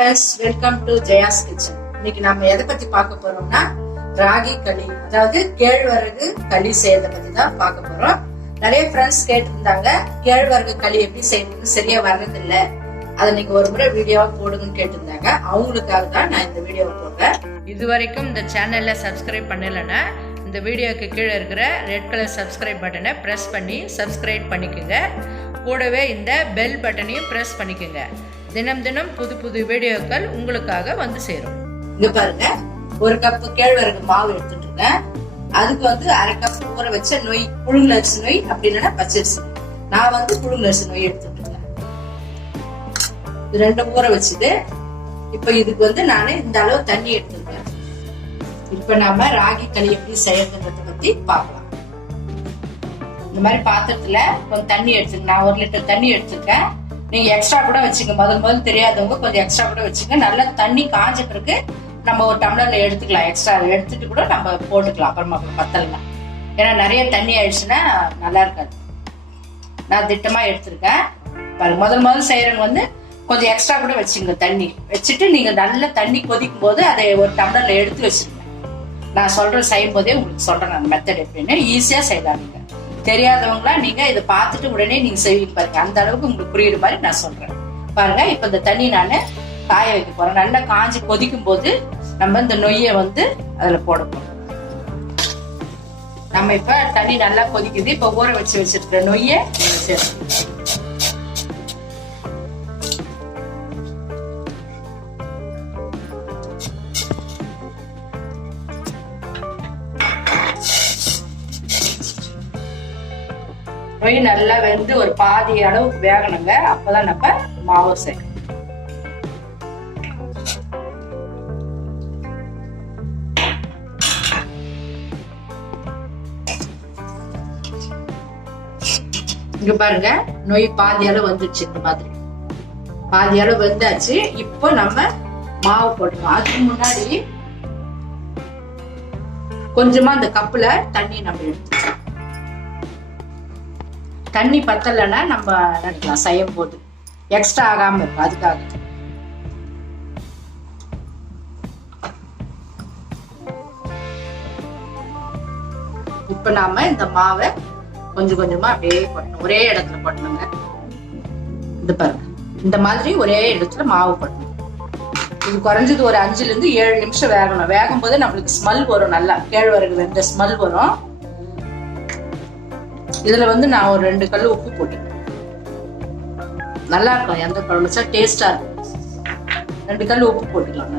Welcome to Jaya's kitchen. இன்னைக்கு நம்ம எதை பத்தி பார்க்க போறோம்னா ராகி களி, அதாவது கேழ்வரகு களி செய்யறத பத்தி தான் பார்க்க போறோம். நிறைய ஃப்ரெண்ட்ஸ் கேட்டிருந்தாங்க, கேழ்வரகு களி எப்படி செய்யணும்னு சரியா வர்றது இல்ல, அதை நீங்க ஒரு முறை வீடியோவா போடுங்கன்னு கேட்டிருந்தாங்க. அவங்களுக்காக தான் நான் இந்த வீடியோவை போடுறேன். இது வரைக்கும் இந்த சேனல்ல சப்ஸ்கிரைப் பண்ணலைன்னா இந்த வீடியோக்கு கீழே இருக்கிற ரெட் கலர் சப்ஸ்கிரைப் பட்டனை ப்ரெஸ் பண்ணி சப்ஸ்கிரைப் பண்ணிக்கோங்க. கூடவே இந்த பெல் பட்டனையும் ப்ரெஸ் பண்ணிக்கோங்க. தினம் தினம் புது புது வீடியோக்கள் உங்களுக்காக வந்து சேரும். இங்க பாருங்க, ஒரு கப் கேழ்வரகு மாவு எடுத்துட்டு இருக்கேன். அதுக்கு அரை கப் ஊற வச்ச நொய், புழுங்கல் அரிசி நொய், அப்படி இல்லைன்னா பச்சரிசி. நான் புழுங்கல் அரிசி நொய் எடுத்துட்டு இருக்கேன். இது ரெண்டும் ஊற வச்சுட்டு இப்ப இதுக்கு நான் இந்த அளவு தண்ணி எடுத்துருக்கேன். இப்ப நாம ராகி களி எப்படி செய்யறதுன்றத பத்தி பார்க்கலாம். இந்த மாதிரி பாத்திரத்துல கொஞ்சம் தண்ணி எடுத்துக்க. நான் 1 லிட்டர் தண்ணி எடுத்துருக்கேன். நீங்க எக்ஸ்ட்ரா கூட வச்சுங்க. முதல் தெரியாதவங்க கொஞ்சம் எக்ஸ்ட்ரா கூட வச்சுங்க. நல்லா தண்ணி காஞ்ச பிறகு நம்ம ஒரு டம்ளர்ல எடுத்துக்கலாம். எக்ஸ்ட்ரா எடுத்துட்டு கூட நம்ம போட்டுக்கலாம். அப்புறமா பத்தலாம். ஏன்னா நிறைய தண்ணி ஆயிடுச்சுன்னா நல்லா இருக்காது. நான் திட்டமா எடுத்திருக்கேன். முதல் செய்யறவங்க கொஞ்சம் எக்ஸ்ட்ரா கூட வச்சுங்க. தண்ணி வச்சுட்டு நீங்க நல்ல தண்ணி கொதிக்கும் போது அதை ஒரு டம்ளர்ல எடுத்து வச்சிருங்க. நான் செய்யும் போதே உங்களுக்கு சொல்றேன் நான் மெத்தட் எப்படின்னு. ஈஸியா செய்யலாம். நீங்க தெரியாதவங்களா நீங்க இதை பார்த்துட்டு உடனே நீங்க செய்வீங்க பாருங்க. அந்த அளவுக்கு உங்களுக்கு புரியுற மாதிரி நான் சொல்றேன் பாருங்க. இப்ப இந்த தண்ணி நான் காய வைக்க போறேன். நல்லா காஞ்சி கொதிக்கும் போது நம்ம இந்த நொய்யை அதுல போட போறோம். நம்ம இப்ப தண்ணி நல்லா கொதிக்குது. இப்ப ஊற வச்சிருக்கிற நொய்யை சேர்த்து நொய் நல்லா வெந்து ஒரு பாதி அளவுக்கு வேகணுங்க. அப்பதான் நம்ம மாவு செய்யணும். இங்க பாருங்க, நொய் பாதி அளவு வந்துடுச்சு. இந்த மாதிரி பாதி அளவு வெந்தாச்சு. இப்போ நம்ம மாவு போட்டுக்கணும். அதுக்கு முன்னாடி கொஞ்சமா அந்த கப்புல தண்ணி நம்ம எடுத்து, தண்ணி பத்தலைன்னா நம்ம நினைக்கலாம் செய்யும் போது எக்ஸ்ட்ரா ஆகாம இருக்கும். அதுக்காக இப்ப நாம இந்த மாவை கொஞ்சம் கொஞ்சமா அப்படியே போடணும். ஒரே இடத்துல போடணுங்க. இது பாருங்க, இந்த மாதிரி ஒரே இடத்துல மாவு போடணும். இது குறைஞ்சது ஒரு 5 to 7 நிமிஷம் வேகணும். வேகும் போது நம்மளுக்கு ஸ்மெல் வரும். நல்லா கேழ்வரகு வெந்த ஸ்மெல் வரும். இதுல நான் ஒரு 2 கல் உப்பு போட்டுக்கிறேன். நல்லா இருக்கும். எந்த குழம்பு வச்சா டேஸ்டா இருக்கும். 2 கல் உப்பு போட்டுக்கலாம்.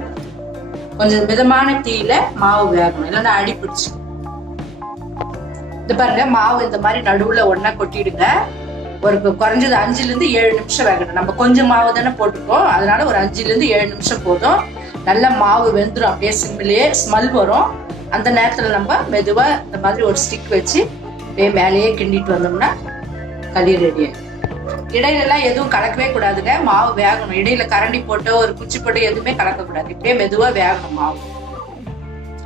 கொஞ்சம் மிதமான தீயில மாவு வேகணும், இல்லைன்னா அடி பிடிச்சு. இது பாருங்க, மாவு இந்த மாதிரி நடுவுல ஒன்னா கொட்டிடுங்க. ஒரு குறைஞ்சது 5 to 7 நிமிஷம் வேகணும். நம்ம கொஞ்சம் மாவு தானே போட்டுக்கோம், அதனால ஒரு 5 to 7 நிமிஷம் போதும். நல்லா மாவு வெந்துடும். அப்படியே சிம்மிலேயே ஸ்மெல் வரும். அந்த நேரத்துல நம்ம மெதுவா இந்த மாதிரி ஒரு ஸ்டிக் வச்சு மேலேயே கிண்டிட்டு வந்தோம்னா களி ரெடி ஆயிடும். இடையில எல்லாம் எதுவும் கலக்கவே கூடாதுங்க. மாவு வேகணும். இடையில கரண்டி போட்டு ஒரு குச்சி போட்டு எதுவுமே கலக்க கூடாது. இப்படியே மெதுவா வேகணும் மாவு.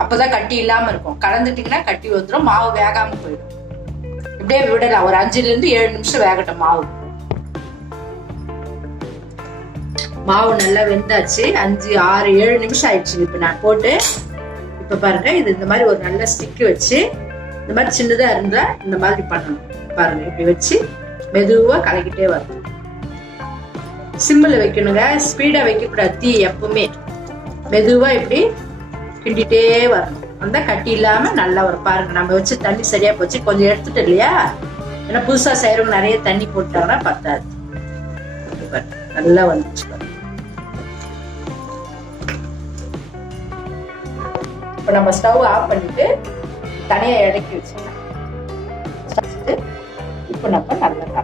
அப்பதான் கட்டி இல்லாம இருக்கும். கலந்துட்டீங்கன்னா கட்டி வந்துடும், மாவு வேகாம போயிடும். இப்படியே விடலாம். ஒரு 5 to 7 நிமிஷம் வேகட்டும் மாவு. மாவு நல்லா வெந்தாச்சு. 5, 6, 7 நிமிஷம் ஆயிடுச்சு. இப்ப நான் போட்டு இப்ப பாருங்க, இது இந்த மாதிரி ஒரு நல்ல ஸ்டிக் வச்சு, இந்த மாதிரி சின்னதா இருந்தா இந்த மாதிரி பண்ணணும். பாருங்க, இப்படி வச்சு மெதுவா கலக்கிட்டே வரணும். சிம்மில் வைக்கணுங்க. ஸ்பீடா வைக்க கூடாது. தீ எப்பவுமே மெதுவா இப்படி கிண்டிட்டே வரணும். அந்த கட்டி இல்லாம நல்லா வரும். பாருங்க, நம்ம வச்சு தண்ணி சரியா போச்சு. கொஞ்சம் எடுத்துட்டு இல்லையா, ஏன்னா புதுசா செய்யறவங்க நிறைய தண்ணி போட்டாங்கன்னா பத்தாது. நல்லா வந்துச்சு. இப்ப நம்ம ஸ்டவ் ஆஃப் பண்ணிட்டு தனியா இறக்கி வச்சுக்கலாம். இப்ப நம்ம நல்லா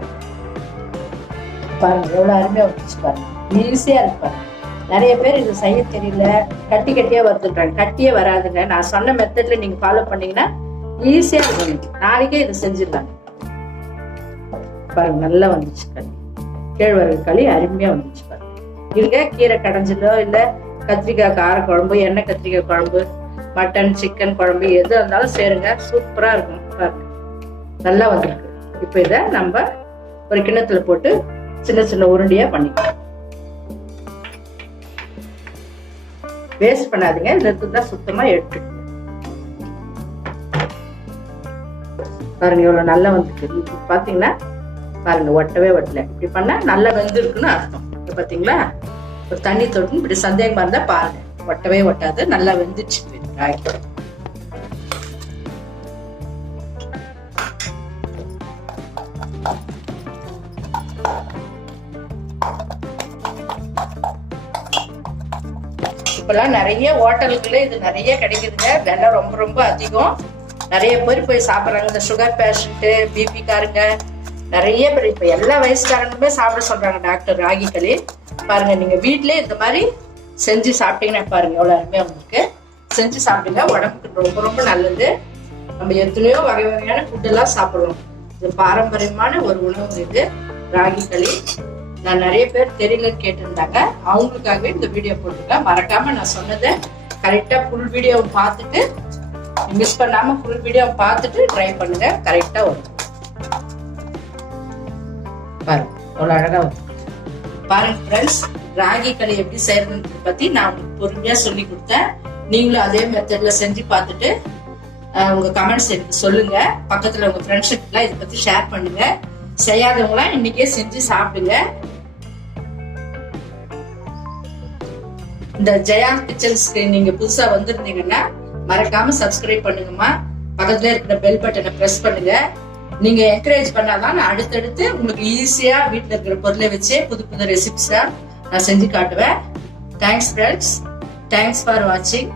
பாருங்க, எவ்வளவு அருமையா வந்துச்சு பாருங்க. ஈஸியா இருக்கு பாருங்க. நிறைய பேர் இது செய்ய தெரியல, கட்டியா வருதுன்றாங்க. கட்டியே வராதுங்க. நான் சொன்ன மெத்தட்ல நீங்க ஃபாலோ பண்ணீங்கன்னா ஈஸியா இருக்கும். நாளைக்கே இதை செஞ்சிடலாம். பாருங்க, நல்லா வந்துச்சு களி. கேழ்வரகு களி அருமையா வந்துச்சு பாருங்க. இருங்க, கீரை கடைஞ்சலோ இல்ல கத்திரிக்காய் கார குழம்பு, எண்ணெய் கத்திரிக்காய் குழம்பு, மட்டன் சிக்கன் குழம்பு எது இருந்தாலும் சேருங்க. சூப்பரா இருக்கும். பாருங்க, நல்லா வந்திருக்கு. இப்ப இத நம்ம ஒரு கிண்ணத்துல போட்டு சின்ன சின்ன உருண்டையா பண்ணிக்கலாம். வேஸ்ட் பண்ணாதீங்க. இதுல இருந்தா சுத்தமா எடுத்து பாருங்க எவ்வளவு நல்லா வந்துருக்கு. பாத்தீங்கன்னா பாருங்க ஒட்டவே ஒட்டல. இப்படி பண்ணா நல்லா வெந்திருக்குன்னு அர்த்தம். இப்ப பாத்தீங்களா ஒரு தண்ணி தொட்டு இப்படி சந்தேகமா இருந்தா பாருங்க ஒட்டவே ஒட்டாது, நல்லா வெந்துச்சு. இப்பெல்லாம் நிறைய ஹோட்டலுக்குள்ள இது நிறைய கிடைக்குதுங்க. விலை ரொம்ப ரொம்ப அதிகம். நிறைய பேர் போய் சாப்பிட்றாங்க. இந்த சுகர் பேஷண்ட், பிபி காரங்க நிறைய பேர், இப்ப எல்லா வயசுக்காரங்களுமே சாப்பிட சொல்றாங்க டாக்டர் ராகி களி. பாருங்க நீங்க வீட்லயே இந்த மாதிரி செஞ்சு சாப்பிட்டீங்கன்னா பாருங்க எவ்வளவு அருமையா உங்களுக்கு. செஞ்சு சாப்பிடுங்க, உடம்புக்கு ரொம்ப ரொம்ப நல்லது. நம்ம எத்தனையோ வகை வகையான ஃபுட் எல்லாம் சாப்பிடுறோம். இது பாரம்பரியமான ஒரு உணவு இது ராகி களி. நான் நிறைய பேர் தெரியலன்னு கேட்டிருந்தாங்க, அவங்களுக்காகவே இந்த வீடியோ போட்டிருக்கேன். மறக்காம நான் சொன்னதை கரெக்டா ஃபுல் வீடியோவை பார்த்துட்டு மிஸ் பண்ணாம ஃபுல் வீடியோவை பார்த்துட்டு ட்ரை பண்ணுங்க. கரெக்டா வரும் பாருங்க அவ்வளவு அழகா வரும். பாருங்க ஃப்ரெண்ட்ஸ், ராகி களி எப்படி செய்யறதுன்னு பத்தி நான் உங்களுக்கு பொறுமையா சொல்லி கொடுத்தேன். நீங்களும் அதே மெத்தட்ல செஞ்சு பார்த்துட்டு உங்க கமெண்ட்ஸ் எனக்கு சொல்லுங்க. பக்கத்துல உங்க ஃப்ரெண்ட்ஷிப் எல்லாம் இதை பத்தி ஷேர் பண்ணுங்க. செய்யாதவங்களாம் இன்னைக்கே செஞ்சு சாப்பிடுங்க. இந்த ஜெயா கிச்சன்ஸ்க்கு நீங்க புதுசா வந்திருந்தீங்கன்னா மறக்காம சப்ஸ்கிரைப் பண்ணுங்கம்மா. பக்கத்துல இருக்கிற பெல் பட்டனை பிரஸ் பண்ணுங்க. நீங்க என்கரேஜ் பண்ணாதான் நான் அடுத்தடுத்து உங்களுக்கு ஈஸியா வீட்டுல இருக்கிற பொருளை வச்சு புது புது ரெசிபிஸா நான் செஞ்சு காட்டுவேன். தேங்க்ஸ் ஃப்ரெண்ட்ஸ், தேங்க்ஸ் ஃபார் வாட்சிங்.